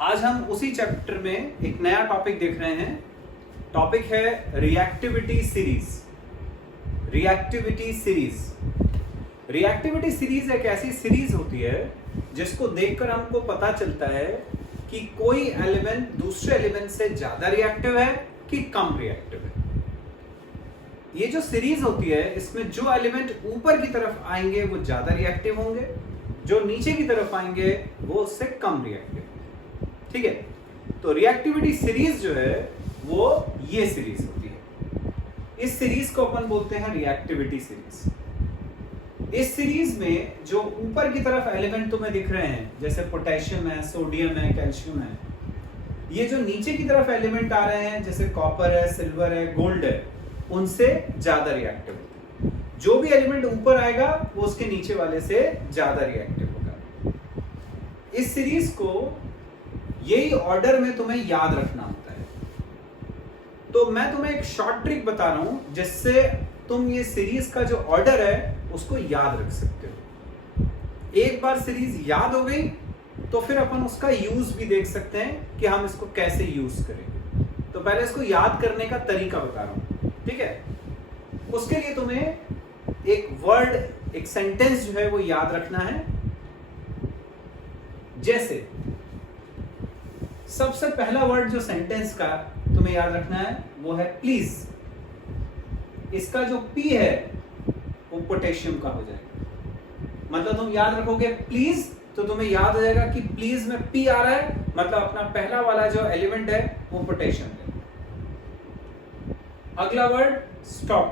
आज हम उसी चैप्टर में एक नया टॉपिक देख रहे हैं। टॉपिक है reactivity series. Reactivity series reactivity series एक ऐसी सीरीज होती है जिसको देखकर हमको पता चलता है कि कोई एलिमेंट दूसरे एलिमेंट से ज्यादा रिएक्टिव है कि कम रिएक्टिव है। ये जो सीरीज होती है इसमें जो एलिमेंट ऊपर की तरफ आएंगे वो ज्यादा रिएक्टिव होंगे, जो नीचे की तरफ आएंगे वो उससे कम रिएक्टिव। ठीक है, तो रिएक्टिविटी सीरीज जो है वो ये सीरीज होती है। इस सीरीज को अपन बोलते हैं रिएक्टिविटी सीरीज। इस सीरीज में जो ऊपर की तरफ एलिमेंट तुम्हें दिख रहे हैं जैसे पोटेशियम है, सोडियम है, कैल्शियम है, ये जो नीचे की तरफ एलिमेंट आ रहे हैं जैसे कॉपर है, सिल्वर है, गोल्ड है, उनसे ज्यादा रिएक्टिव होता है। जो भी एलिमेंट ऊपर आएगा वो उसके नीचे वाले से ज्यादा रिएक्टिव होगा। इस सीरीज को यही ऑर्डर में तुम्हें याद रखना होता है। तो मैं तुम्हें एक शॉर्ट ट्रिक बता रहा हूं जिससे तुम ये सीरीज का जो ऑर्डर है उसको याद रख सकते हो। एक बार सीरीज याद हो गई तो फिर अपन उसका यूज भी देख सकते हैं कि हम इसको कैसे यूज करेंगे। तो पहले इसको याद करने का तरीका बता रहा हूं, ठीक है। उसके लिए तुम्हें एक वर्ड, एक सेंटेंस जो है वो याद रखना है। जैसे सबसे पहला वर्ड जो सेंटेंस का तुम्हें याद रखना है वो है प्लीज। इसका जो पी है वो पोटेशियम का हो जाएगा। मतलब तुम याद रखोगे प्लीज तो तुम्हें याद हो जाएगा कि प्लीज में पी आ रहा है, मतलब अपना पहला वाला जो एलिमेंट है वो पोटेशियम है। अगला word stop,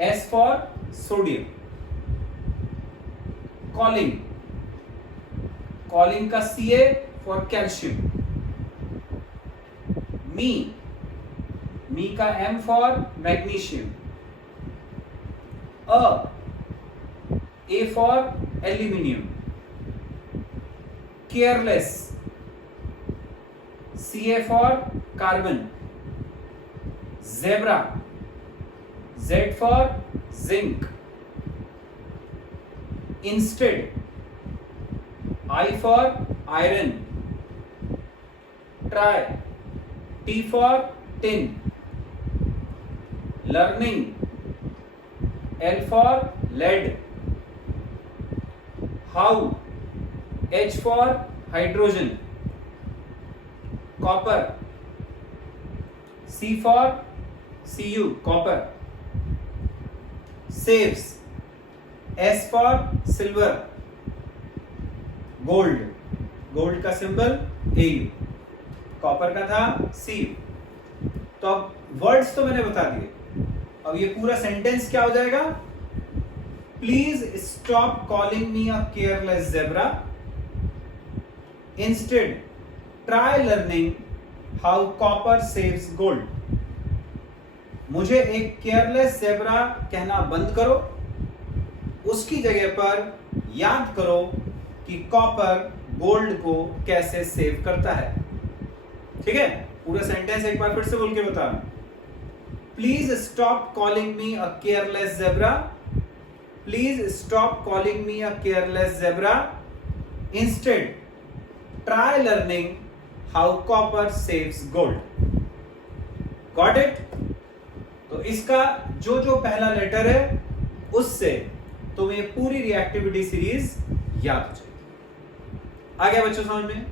S for sodium. Calling, calling का C A for calcium. Me, me का M for magnesium. A for aluminium. Careless, C A for carbon. Zebra, Z for zinc. Instead, I for iron. Try, T for tin. Learning, L for lead. How, H for hydrogen. Copper, C for Cu, copper. Saves, S for silver. Gold, gold का symbol Au, copper का था Cu। तो अब words तो मैंने बता दिए। अब ये पूरा सेंटेंस क्या हो जाएगा? Please stop calling me a careless zebra. Instead try learning how copper saves gold. मुझे एक केयरलेस जेब्रा कहना बंद करो, उसकी जगह पर याद करो कि कॉपर गोल्ड को कैसे सेव करता है। ठीक है, पूरा सेंटेंस एक बार फिर से बोल के बता। Please stop calling me a careless zebra. Please stop calling me a careless zebra. Instead try learning how copper saves gold. Got it? तो इसका जो जो पहला लेटर है उससे तुम्हें पूरी रिएक्टिविटी सीरीज याद हो जाएगी। आ गया बच्चों समझ में?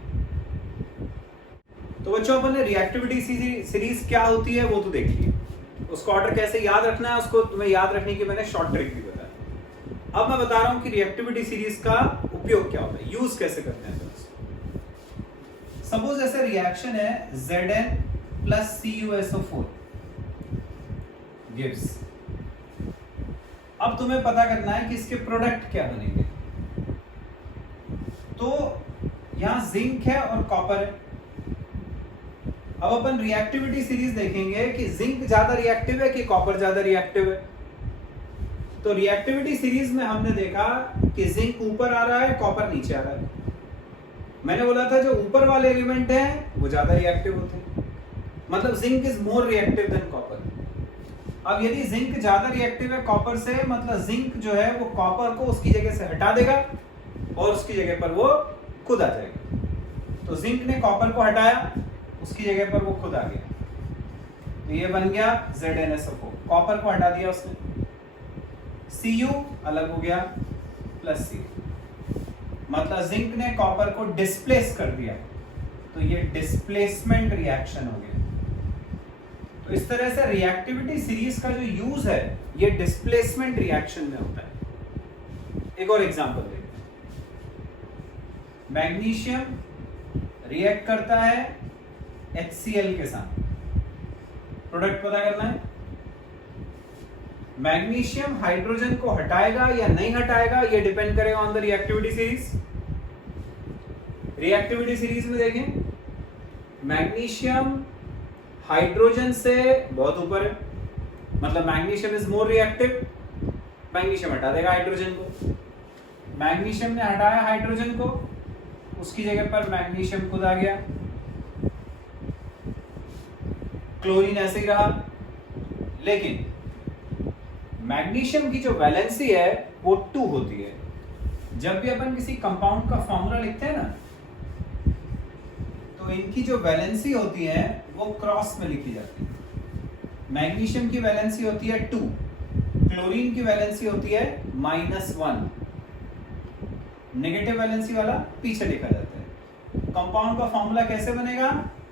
तो बच्चों अपन ने रिएक्टिविटी सीरीज क्या होती है वो तो देख लिया। उसका ऑर्डर कैसे याद रखना है उसको तुम्हें याद रखने की मैंने शॉर्ट ट्रिक भी बताया। अब मैं बता रहा हूं कि रिएक्टिविटी सीरीज का उपयोग क्या होता है, यूज कैसे करते हैं। सपोज ऐसे रिएक्शन है Zn प्लस CuSO4 गिव्स। अब तुम्हें पता करना है कि इसके प्रोडक्ट क्या बनेंगे। तो यहां जिंक है और कॉपर है। अब अपन रिएक्टिविटी सीरीज देखेंगे कि जिंक ज्यादा रिएक्टिव है कि कॉपर ज्यादा रिएक्टिव है। तो रिएक्टिविटी सीरीज में हमने देखा कि जिंक ऊपर आ रहा है, कॉपर नीचे आ रहा है। मैंने बोला था जो ऊपर वाले एलिमेंट हैं वो ज्यादा रिएक्टिव होते हैं, मतलब zinc is more reactive than copper. अब यदि जिंक ज्यादा रिएक्टिव है कॉपर से, मतलब जिंक जो है वो कॉपर को उसकी जगह से हटा देगा और उसकी जगह पर वो खुद आ जाएगा। तो जिंक ने कॉपर को हटाया, उसकी जगह पर वो खुद आ गया, तो ये बन गया ZnSO4। कॉपर को हटा दिया उसने, Cu अलग हो गया प्लस Cu, मतलब जिंक ने कॉपर को डिस्प्लेस कर दिया, तो ये डिस्प्लेसमेंट रिएक्शन हो गया। तो इस तरह से रिएक्टिविटी सीरीज का जो यूज है ये डिस्प्लेसमेंट रिएक्शन में होता है। एक और एग्जांपल देखते हैं। मैग्नीशियम रिएक्ट करता है HCl के साथ, प्रोडक्ट पता करना है। मैग्नीशियम हाइड्रोजन को हटाएगा या नहीं हटाएगा ये डिपेंड करेगा on the reactivity series. Reactivity series में देखें, मैग्नीशियम हाइड्रोजन से बहुत ऊपर है, मतलब magnesium is more reactive, magnesium हटा देगा हाइड्रोजन को। मैग्नीशियम ने हटाया हाइड्रोजन को, उसकी जगह पर मैग्नीशियम खुद आ गया, क्लोरीन ऐसे ही रहा। लेकिन मैग्नीशियम की जो वैलेंसी है वो 2 होती है। जब भी अपन किसी कंपाउंड का फॉर्मूला लिखते हैं ना, तो इनकी जो वैलेंसी होती है वो क्रॉस में लिखी जाती है। मैग्नीशियम की वैलेंसी होती है 2, क्लोरीन की वैलेंसी होती है -1, नेगेटिव वैलेंसी वाला पीछे लिखा जाता है। कंपाउंड का फॉर्मूला कैसे बनेगा,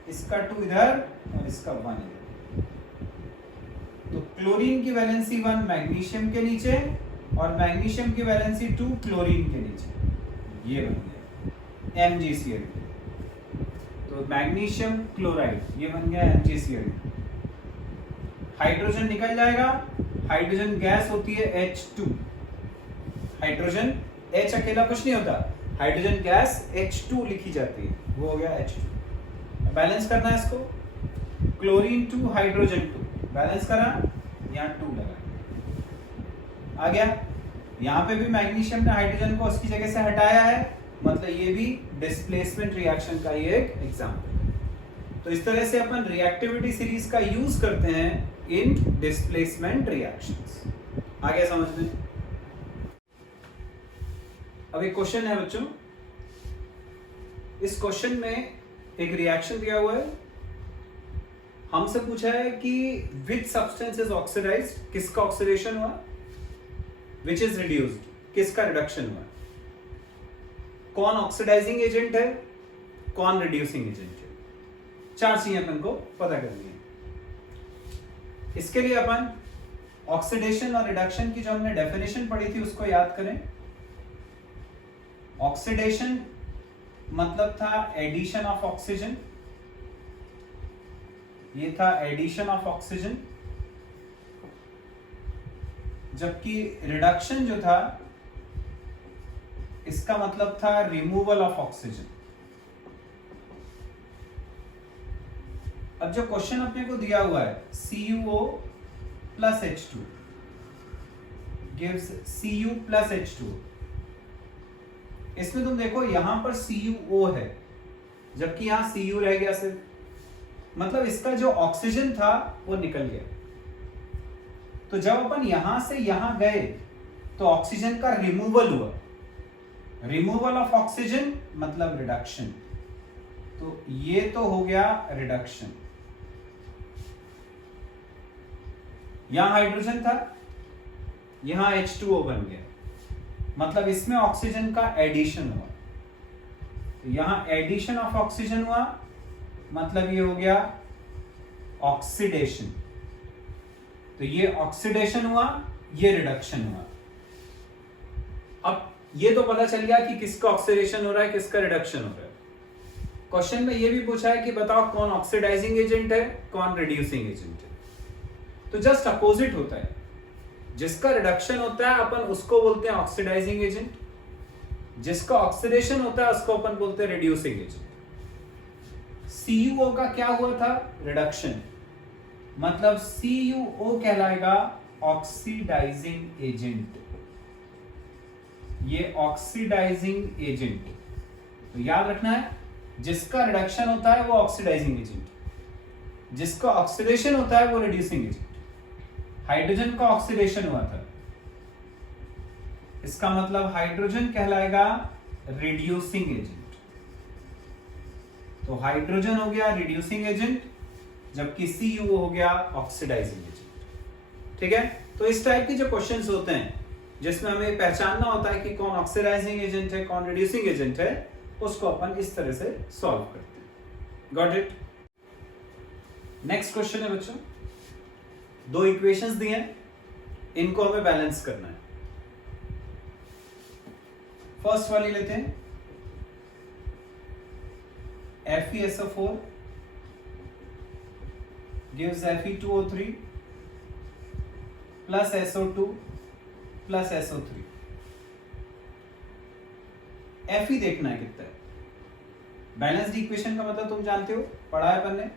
इसका 2 इधर और इसका 1 इधर। तो क्लोरीन की वैलेंसी 1 मैग्नीशियम के नीचे और मैग्नीशियम की वैलेंसी 2 क्लोरीन के नीचे, ये बन गया MgCl। तो मैग्नीशियम क्लोराइड ये बन गया MgCl। हाइड्रोजन निकल जाएगा, हाइड्रोजन गैस होती है H2, हाइड्रोजन H अकेला कुछ नहीं होता, हाइड्रोजन गैस H2 लिखी जाती है, वो हो गया H2। बैलेंस करना है इसको, क्लोरीन 2 हाइड्रोजन 2 बैलेंस करा, यहाँ 2 लगा, आ गया। यहाँ पे भी मैग्नीशियम ने हाइड्रोजन को उसकी जगह से हटाया है, मतलब ये भी डिस्प्लेसमेंट रिएक्शन का ये एक एग्जांपल है। तो इस तरह से अपन रिएक्टिविटी सीरीज का यूज करते हैं इन डिस्प्लेसमेंट रिएक्शंस। आ गया समझ में? अब एक क्वेश्चन है बच्चों, इस क्वेश्चन में एक रिएक्शन दिया हुआ है, हमसे पूछा है कि विच सब्सटेंस इज ऑक्सीडाइज्ड, किसका ऑक्सीडेशन हुआ, विच इज रिड्यूस्ड, किसका रिडक्शन हुआ, कौन ऑक्सीडाइजिंग एजेंट है, कौन रिड्यूसिंग एजेंट है। 4 चीजें अपन को पता करनी है। इसके लिए अपन ऑक्सीडेशन और रिडक्शन की जो हमने डेफिनेशन पढ़ी थी उसको याद करें। ऑक्सीडेशन मतलब था एडिशन ऑफ ऑक्सीजन, ये था एडिशन ऑफ ऑक्सीजन, जबकि रिडक्शन जो था इसका मतलब था रिमूवल ऑफ ऑक्सीजन। अब जो क्वेश्चन अपने को दिया हुआ है CuO plus H2 gives Cu plus H2, इसमें तुम देखो यहां पर CuO है जबकि यहां Cu रह गया सिर्फ, मतलब इसका जो ऑक्सीजन था वो निकल गया। तो जब अपन यहां से यहां गए तो ऑक्सीजन का रिमूवल हुआ, रिमूवल ऑफ ऑक्सीजन मतलब रिडक्शन, तो ये तो हो गया रिडक्शन। यहां हाइड्रोजन था, यहां H2O बन गया, मतलब इसमें ऑक्सीजन का एडिशन हुआ, तो यहां एडिशन ऑफ ऑक्सीजन हुआ, मतलब ये हो गया ऑक्सीडेशन। तो ये ऑक्सीडेशन हुआ, ये रिडक्शन हुआ। अब ये तो पता चल गया कि किसका ऑक्सीडेशन हो रहा है, किसका रिडक्शन हो रहा है। क्वेश्चन में ये भी पूछा है कि बताओ कौन ऑक्सीडाइजिंग एजेंट है, कौन रिड्यूसिंग एजेंट है। तो जस्ट अपोजिट होता है, जिसका रिडक्शन होता है अपन उसको बोलते हैं ऑक्सीडाइजिंग एजेंट, जिसका ऑक्सीडेशन होता है उसको अपन बोलते हैं रिड्यूसिंग एजेंट। CuO का क्या हुआ था, रिडक्शन, मतलब CuO कहलाएगा ऑक्सीडाइजिंग एजेंट, ये ऑक्सीडाइजिंग एजेंट। तो याद रखना है, जिसका रिडक्शन होता है वो ऑक्सीडाइजिंग एजेंट, जिसका ऑक्सीडेशन होता है वो रिड्यूसिंग एजेंट। हाइड्रोजन का ऑक्सीडेशन हुआ था, इसका मतलब हाइड्रोजन कहलाएगा रिड्यूसिंग एजेंट। तो हाइड्रोजन हो गया रिड्यूसिंग एजेंट, जबकि Cu हो गया ऑक्सीडाइजिंग एजेंट। ठीक है, तो इस टाइप के जो क्वेश्चंस होते हैं जिसमें हमें पहचानना होता है कि कौन ऑक्सीडाइजिंग एजेंट है, कौन रिड्यूसिंग एजेंट है, उसको अपन इस तरह से सॉल्व करते हैं। Got it? नेक्स्ट क्वेश्चन है बच्चों, दो इक्वेशंस दिए हैं, इनको हमें बैलेंस करना है। फर्स्ट वाली लेते हैं, FeSO4 gives Fe2O3 plus SO2 plus SO3। Fe देखना है कितना है। बैलेंस्ड इक्वेशन का मतलब तुम जानते हो, पढ़ा है अपन ने,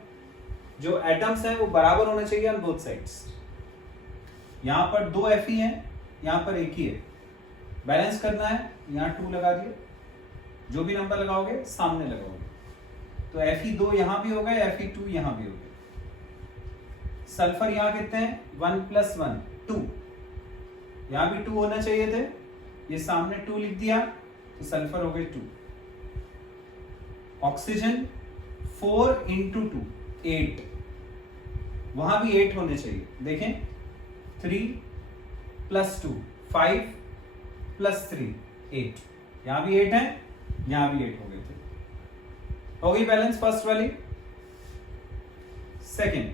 जो एटम्स हैं वो बराबर होना चाहिए ऑन बोथ साइड्स। यहां पर दो Fe हैं, यहां पर एक ही है। बैलेंस करना है, यहां 2 लगा दिए, जो भी नंबर लगाओगे सामने लगाओगे, तो Fe2 यहां भी होगा, Fe2 यहां भी होगा। सल्फर यहां कितने हैं, 1 + 1 2, यहां भी 2 होना चाहिए थे, ये सामने 2 लिख दिया तो सल्फर हो गए 2। ऑक्सीजन 4 × 2 8, वहां भी 8 होने चाहिए। देखें 3 + 2 5 + 3 8, यहां भी 8 है, यहां भी 8 हो गए थे। हो गई बैलेंस फर्स्ट वाली। Second,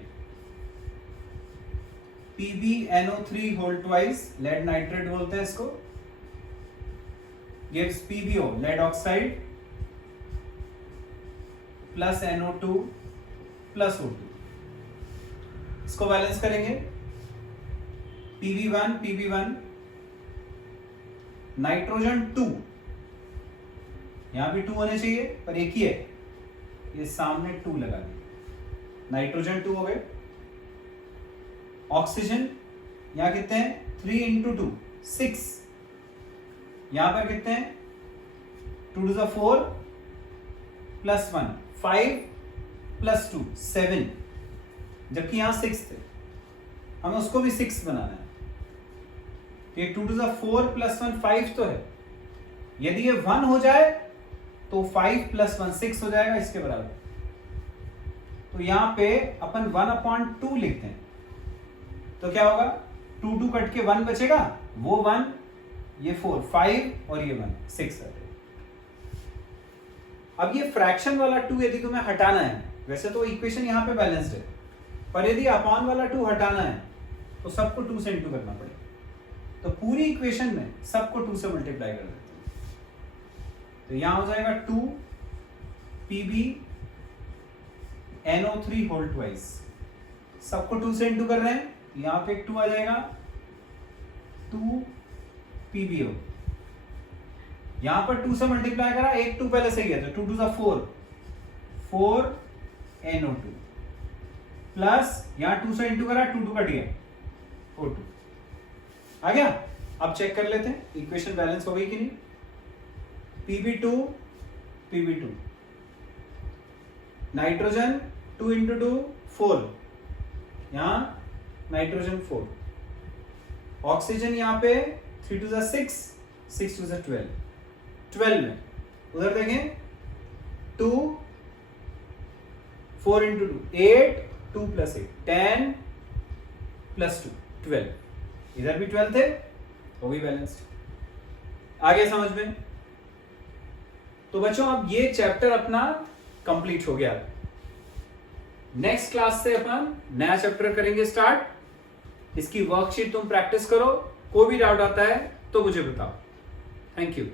PbNO3 whole twice, lead nitrate बोलते हैं इसको, gives PbO lead oxide plus NO2 plus O2। इसको बैलेंस करेंगे, Pb1 नाइट्रोजन 2, यहां भी 2 होने चाहिए पर एक ही है, ये सामने 2 लगा दिया, नाइट्रोजन 2 हो गए। ऑक्सीजन यहां कितने हैं, 3 × 2 6, यहां पर कितने हैं, 2 × 4 + 1 5 + 2 7, जबकि यहां 6 थे, हमें उसको भी 6 बनाना है। ये 2 × 4 + 1 5 तो है, यदि ये 1 हो जाए तो 5 + 1 6 हो जाएगा, इसके बराबर। तो यहां पे अपन 1/2 लिखते हैं, तो क्या होगा, 2 2 कट के 1 बचेगा, वो 1, ये 4 5 और ये 1 6 है। अब ये फ्रैक्शन वाला 2 यदि तुम्हें हटाना है, वैसे तो इक्वेशन यहां पे बैलेंस्ड है, पर यदि अपॉन वाला 2 हटाना है तो सबको 2 से इंटू करना पड़ेगा। तो पूरी इक्वेशन में सबको 2 से मल्टीप्लाई कर देते हैं, तो यहां हो जाएगा 2 PbNO3 होल ट्वाइस, सबको 2 से इंटू कर रहे हैं, यहां पे 2 आ जाएगा, 2 PbO, यहां पर 2 से मल्टीप्लाई करा, एक 2 पहले से गया, तो 2 × 4 4 NO2 प्लस यहां 2 से इंटू करा, 2 2 कट गया, O2 आ गया। अब चेक कर लेते हैं इक्वेशन बैलेंस हो गई कि नहीं। Pb2 नाइट्रोजन 2 × 2 4, यहां नाइट्रोजन 4, ऑक्सीजन यहां पे 3 × 6 6 × 12 12 में, उधर देखें 2 4 × 2 8 2 + 8 10 + 2 12, इधर भी 12 थे, हो गई बैलेंस्ड। आगे समझ में। तो बच्चों अब ये चैप्टर अपना कंप्लीट हो गया। नेक्स्ट क्लास से अपन नया चैप्टर करेंगे स्टार्ट। इसकी वर्कशीट तुम प्रैक्टिस करो, कोई भी डाउट आता है तो मुझे बताओ। Thank you.